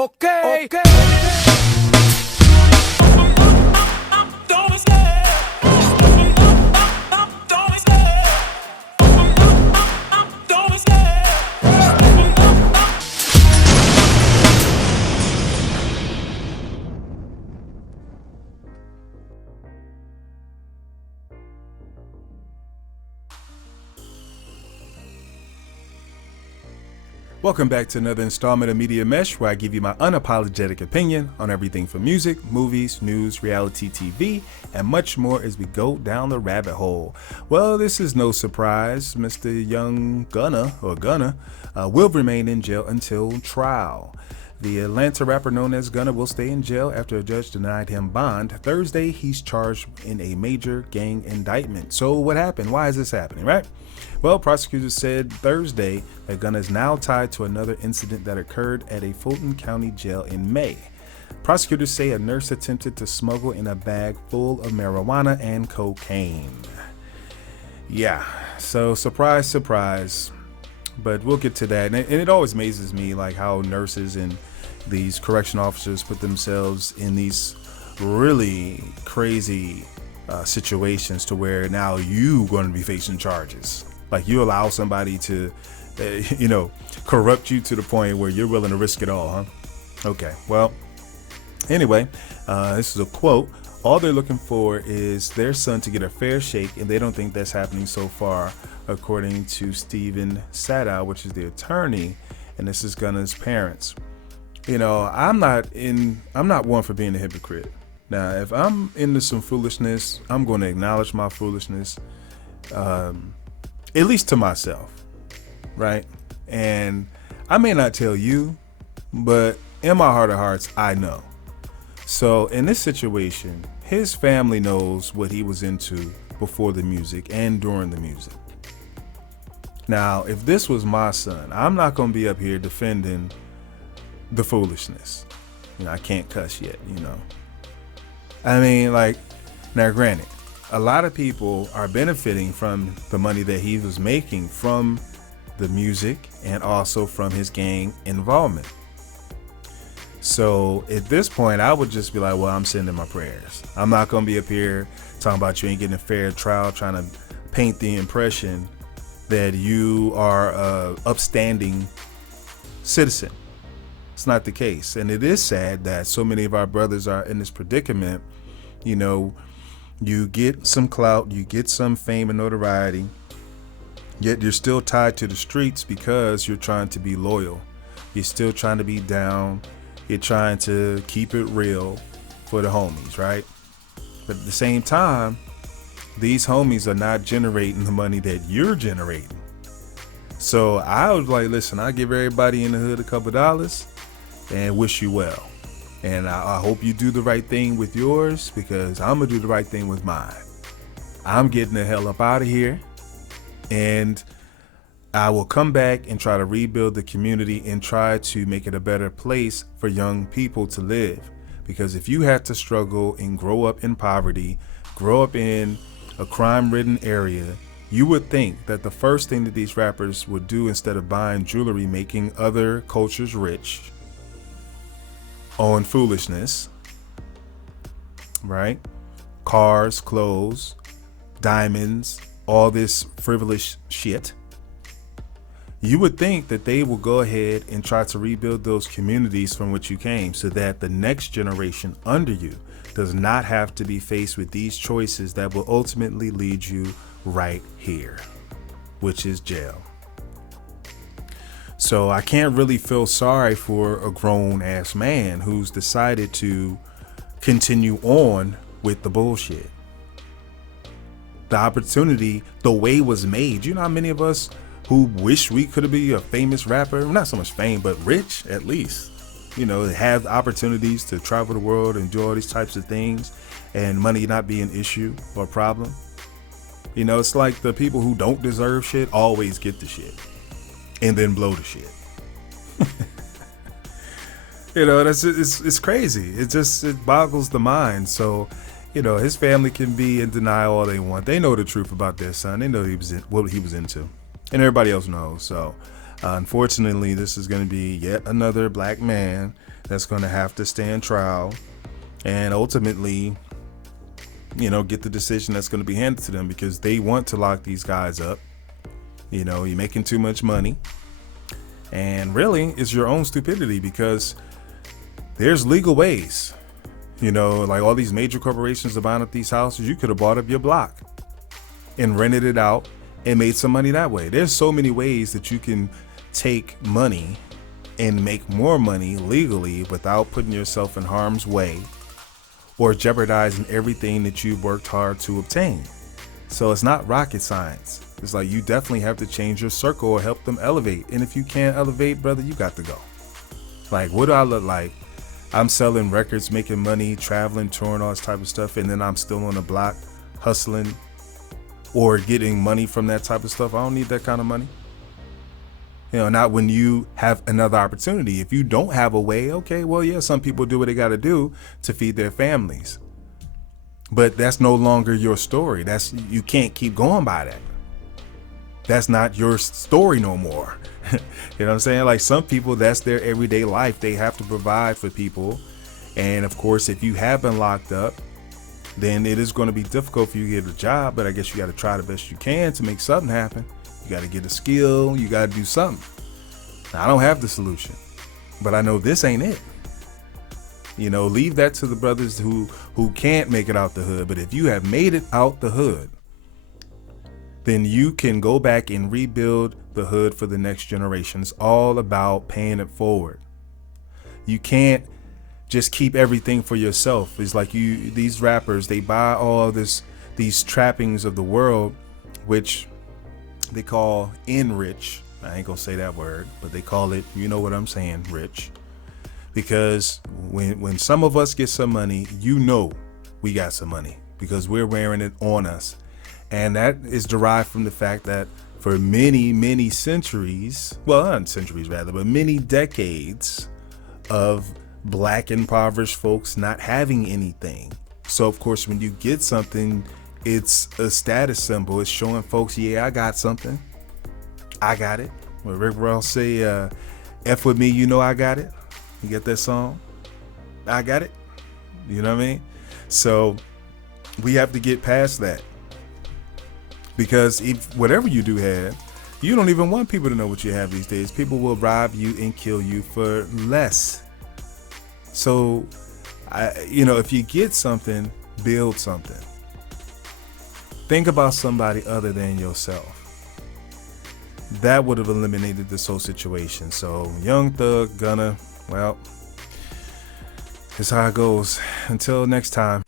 Okay. Welcome back to another installment of Media Mesh, where I give you my unapologetic opinion on everything from music, movies, news, reality TV, and much more as we go down the rabbit hole. Well, this is no surprise. Mr. Young Gunna will remain in jail until trial. The Atlanta rapper known as Gunna will stay in jail after a judge denied him bond. Thursday, he's charged in a major gang indictment. So what happened? Why is this happening, right? Well, prosecutors said Thursday that Gunna is now tied to another incident that occurred at a Fulton County jail in May. Prosecutors say a nurse attempted to smuggle in a bag full of marijuana and cocaine. Yeah, so surprise, surprise. But we'll get to that. And it always amazes me, like how nurses and these correction officers put themselves in these really crazy situations to where now you're going to be facing charges. Like you allow somebody to, corrupt you to the point where you're willing to risk it all, huh? Okay, well, anyway, this is a quote. All they're looking for is their son to get a fair shake, and they don't think that's happening so far, according to Stephen Sadow, which is the attorney, and this is Gunna's parents. I'm not one for being a hypocrite. Now, if I'm into some foolishness, I'm going to acknowledge my foolishness, at least to myself, right? And I may not tell you, but in my heart of hearts, I know. So in this situation, his family knows what he was into before the music and during the music. Now, if this was my son, I'm not going to be up here defending the foolishness. I can't cuss yet, I mean, now granted, a lot of people are benefiting from the money that he was making from the music and also from his gang involvement. So at this point, I would just be like, well, I'm sending my prayers. I'm not going to be up here talking about you ain't getting a fair trial, trying to paint the impression that you are a upstanding citizen. It's not the case. And it is sad that so many of our brothers are in this predicament. You get some clout, you get some fame and notoriety, yet you're still tied to the streets because you're trying to be loyal. You're still trying to be down. You're trying to keep it real for the homies, right? But at the same time, these homies are not generating the money that you're generating. So I was like, listen, I give everybody in the hood a couple dollars and wish you well. And I hope you do the right thing with yours, because I'm going to do the right thing with mine. I'm getting the hell up out of here, and I will come back and try to rebuild the community and try to make it a better place for young people to live. Because if you had to struggle and grow up in poverty, grow up in a crime-ridden area, you would think that the first thing that these rappers would do, instead of buying jewelry, making other cultures rich on foolishness, right? Cars, clothes, diamonds, all this frivolous shit. You would think that they will go ahead and try to rebuild those communities from which you came, so that the next generation under you does not have to be faced with these choices that will ultimately lead you right here, which is jail. So I can't really feel sorry for a grown ass man who's decided to continue on with the bullshit. The opportunity, the way was made. You know how many of us who wish we could be a famous rapper, not so much fame, but rich at least, have opportunities to travel the world and do all these types of things, and money not be an issue or a problem. It's like the people who don't deserve shit always get the shit and then blow the shit. It's crazy. It boggles the mind. So, his family can be in denial all they want. They know the truth about their son. They know what he was into, and everybody else knows. So Unfortunately, this is going to be yet another black man that's going to have to stand trial and ultimately, get the decision that's going to be handed to them, because they want to lock these guys up. You're making too much money. And really, it's your own stupidity, because there's legal ways. Like all these major corporations are buying up these houses. You could have bought up your block and rented it out and made some money that way. There's so many ways that you can take money and make more money legally without putting yourself in harm's way or jeopardizing everything that you've worked hard to obtain. So it's not rocket science. It's like you definitely have to change your circle or help them elevate. And if you can't elevate, brother, you got to go. Like, what do I look like? I'm selling records, making money, traveling, touring, all this type of stuff, and then I'm still on the block hustling or getting money from that type of stuff. I don't need that kind of money. Not when you have another opportunity. If you don't have a way, okay, well, yeah, some people do what they got to do to feed their families. But that's no longer your story. You can't keep going by that. That's not your story no more. You know what I'm saying? Like, some people, that's their everyday life. They have to provide for people. And of course, if you have been locked up, then it is going to be difficult for you to get a job. But I guess you got to try the best you can to make something happen. You got to get a skill. You got to do something. Now, I don't have the solution, but I know this ain't it. Leave that to the brothers who can't make it out the hood. But if you have made it out the hood, then you can go back and rebuild the hood for the next generation. It's all about paying it forward. You can't just keep everything for yourself. It's like these rappers, they buy all these trappings of the world, which they call enrich. I ain't gonna say that word, but they call it, you know what I'm saying, rich. Because when some of us get some money, we got some money because we're wearing it on us. And that is derived from the fact that for many, many centuries, well, not centuries rather, but many decades of black impoverished folks not having anything. So of course, when you get something, it's a status symbol. It's showing folks, yeah, I got something. I got it. When Rick Ross say, F with me, I got it. You get that song? I got it. You know what I mean? So we have to get past that. Because if whatever you do have, you don't even want people to know what you have these days. People will rob you and kill you for less. So, if you get something, build something. Think about somebody other than yourself. That would have eliminated this whole situation. So, Young Thug, Gunna, well, it's how it goes. Until next time.